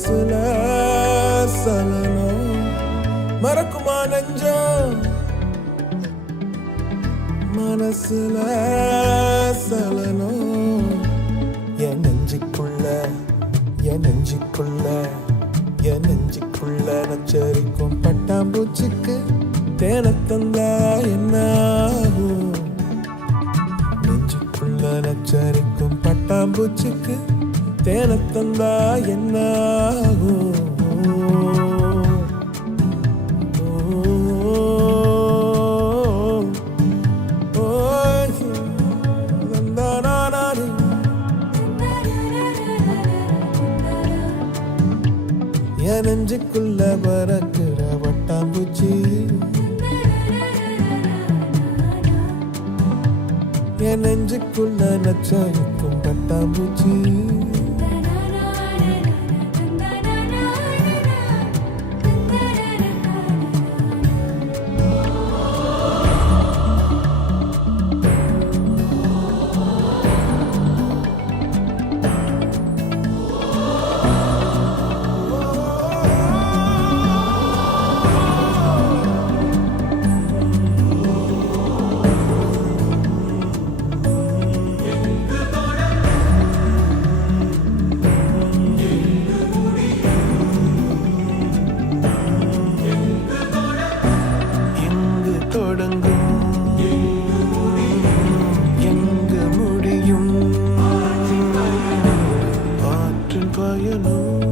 மனசுல சலனம் மறக்குமா நெஞ்சம் மனசுல சலனம் என் நெஞ்சுக்குள்ள என் நெஞ்சுக்குள்ள என் நெஞ்சுக்குள்ள நச்சரிக்கும் பட்டாம்பூச்சிக்கு தேனை தந்தா என்ன ஆகும் நெஞ்சுக்குள்ள நச்சரிக்கும் பட்டாம்பூச்சிக்கு தேனை தந்தா என்ன ஆகும் என் நெஞ்சுக்குள்ள பறக்கிற வட்டாம்பூச்சி என் நெஞ்சுக்குள்ள நச்சரிக்கும் பட்டாம்பூச்சி எங்கு முடியும் ஆற்றின் பயணம்